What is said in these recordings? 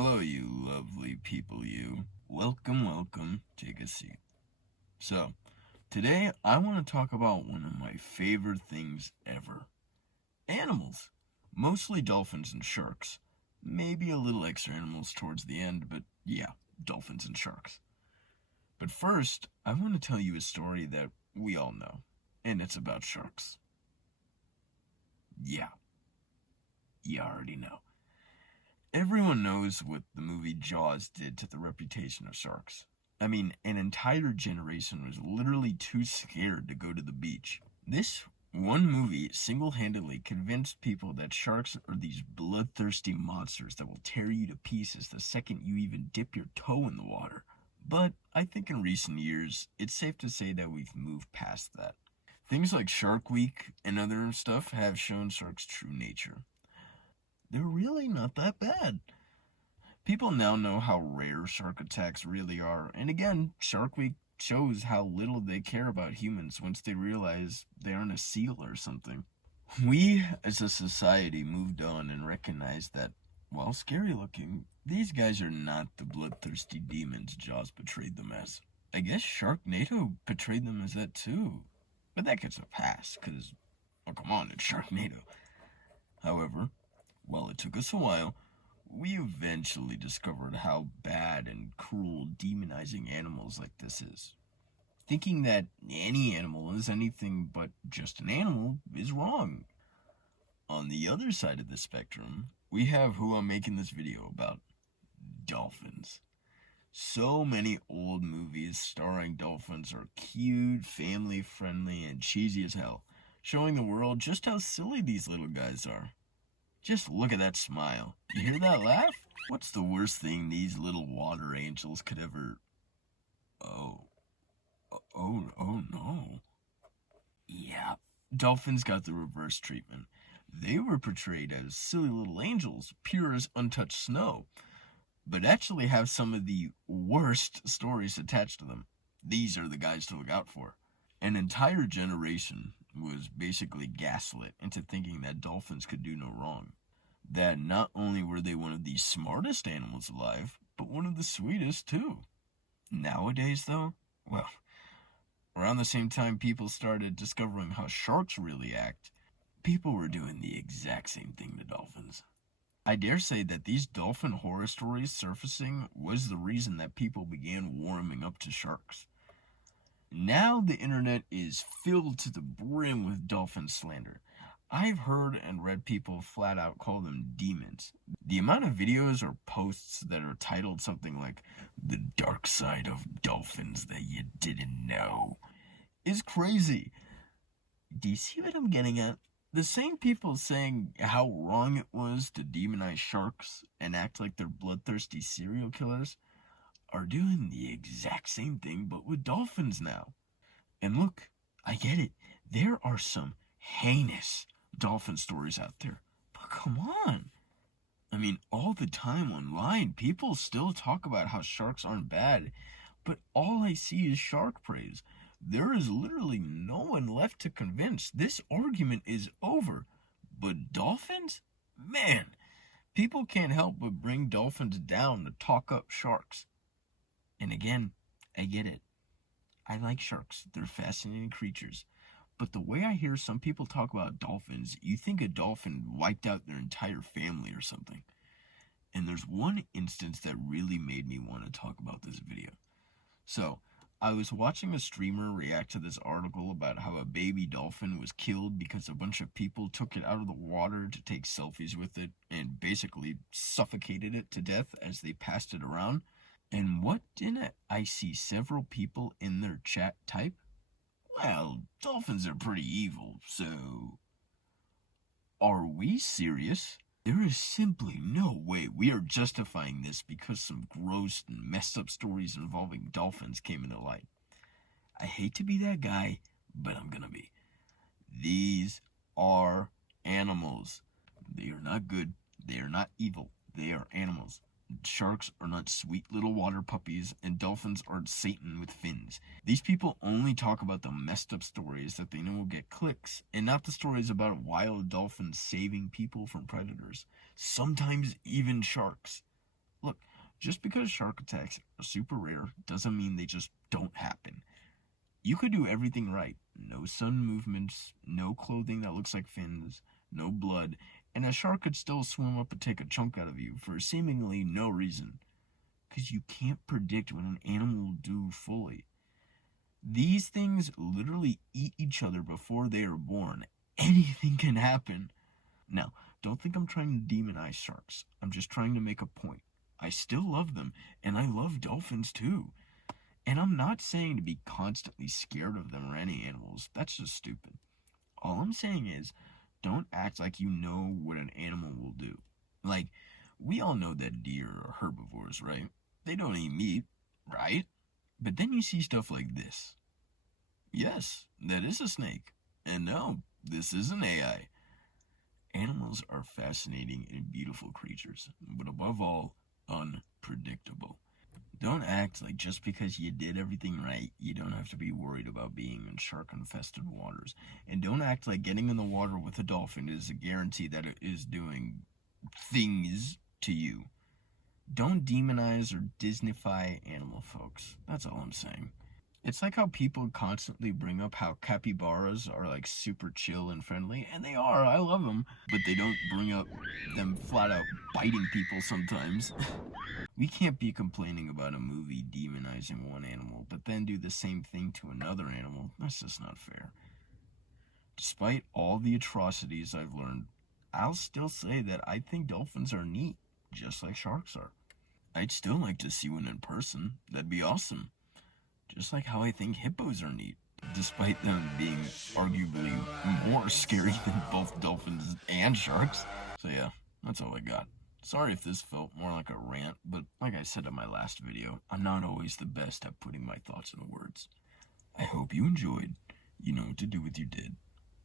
Hello, you lovely people, you. Welcome. Take a seat. So, today I want to talk about one of my favorite things ever animals. Mostly dolphins and sharks. Maybe a little extra animals towards the end, but yeah, dolphins and sharks. But first, I want to tell you a story that we all know, and it's about sharks. Yeah, you already know. Everyone knows what the movie Jaws did to the reputation of sharks. I mean, an entire generation was literally too scared to go to the beach. This one movie single handedly convinced people that sharks are these bloodthirsty monsters that will tear you to pieces the second you even dip your toe in the water. But I think in recent years, it's safe to say that we've moved past that. Things like Shark Week and other stuff have shown sharks' true nature. They're really not that bad. People now know how rare shark attacks really are, and again, Shark Week shows how little they care about humans once they realize they aren't a seal or something. We, as a society, moved on and recognized that, while scary looking, these guys are not the bloodthirsty demons Jaws portrayed them as. I guess Sharknado portrayed them as that too. But that gets a pass, because, oh come on, it's Sharknado. However, while it took us a while, we eventually discovered how bad and cruel demonizing animals like this is. Thinking that any animal is anything but just an animal is wrong. On the other side of the spectrum, we have who I'm making this video about: dolphins. So many old movies starring dolphins are cute, family friendly, and cheesy as hell, showing the world just how silly these little guys are. Just look at that smile. You hear that laugh? What's the worst thing these little water angels could ever... Oh. Oh no. Yeah. Dolphins got the reverse treatment. They were portrayed as silly little angels, pure as untouched snow, but actually have some of the worst stories attached to them. These are the guys to look out for. An entire generation was basically gaslit into thinking that dolphins could do no wrong. That not only were they one of the smartest animals alive, but one of the sweetest too. Nowadays, though, well, around the same time people started discovering how sharks really act, people were doing the exact same thing to dolphins. I dare say that these dolphin horror stories surfacing was the reason that people began warming up to sharks. Now the internet is filled to the brim with dolphin slander. I've heard and read people flat out call them demons. The amount of videos or posts that are titled something like "The Dark Side of Dolphins That You Didn't Know" is crazy. Do you see what I'm getting at? The same people saying how wrong it was to demonize sharks and act like they're bloodthirsty serial killers are doing the exact same thing but with dolphins now. And look, I get it. There are some heinous dolphin stories out there. But come on. I mean, all the time online, people still talk about how sharks aren't bad, but all I see is shark praise. There is literally no one left to convince. This argument is over. But dolphins? Man, people can't help but bring dolphins down to talk up sharks. And again, I get it. I like sharks. They're fascinating creatures. But the way I hear some people talk about dolphins, you think a dolphin wiped out their entire family or something. And there's one instance that really made me want to talk about this video. So, I was watching a streamer react to this article about how a baby dolphin was killed because a bunch of people took it out of the water to take selfies with it and basically suffocated it to death as they passed it around. And what didn't I see several people in their chat type? Well, dolphins are pretty evil, so... Are we serious? There is simply no way we are justifying this because some gross and messed up stories involving dolphins came into light. I hate to be that guy, but I'm gonna be. These are animals. They are not good. They are not evil. They are animals. Sharks are not sweet little water puppies, and dolphins aren't Satan with fins. These people only talk about the messed up stories that they know will get clicks, and not the stories about wild dolphins saving people from predators, sometimes even sharks. Look, Just because shark attacks are super rare doesn't mean they just don't happen. You could do everything right. No sudden movements, no clothing that looks like fins, no blood, and a shark could still swim up and take a chunk out of you for seemingly no reason. Because you can't predict what an animal will do fully. These things literally eat each other before they are born. Anything can happen. Now, don't think I'm trying to demonize sharks. I'm just trying to make a point. I still love them, and I love dolphins too. And I'm not saying to be constantly scared of them or any animals. That's just stupid. All I'm saying is, don't act like you know what an animal will do. Like, we all know that deer are herbivores, right? They don't eat meat, right? But then you see stuff like this. Yes, that is a snake. And no, this isn't AI. Animals are fascinating and beautiful creatures, but above all, unpredictable. Don't act like just because you did everything right, you don't have to be worried about being in shark infested waters. And don't act like getting in the water with a dolphin is a guarantee that it is doing things to you. Don't demonize or Disneyfy animal folks. That's all I'm saying. It's like how people constantly bring up how capybaras are like super chill and friendly, and they are, I love them, but they don't bring up them flat out biting people sometimes. We can't be complaining about a movie demonizing one animal, but then do the same thing to another animal. That's just not fair. Despite all the atrocities I've learned, I'll still say that I think dolphins are neat, just like sharks are. I'd still like to see one in person. That'd be awesome. Just like how I think hippos are neat, despite them being arguably more scary than both dolphins and sharks. So yeah, that's all I got. Sorry if this felt more like a rant, but like I said in my last video, I'm not always the best at putting my thoughts into words. I hope you enjoyed. You know what to do with your did.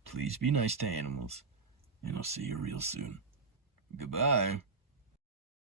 Please be nice to animals, and I'll see you real soon. Goodbye.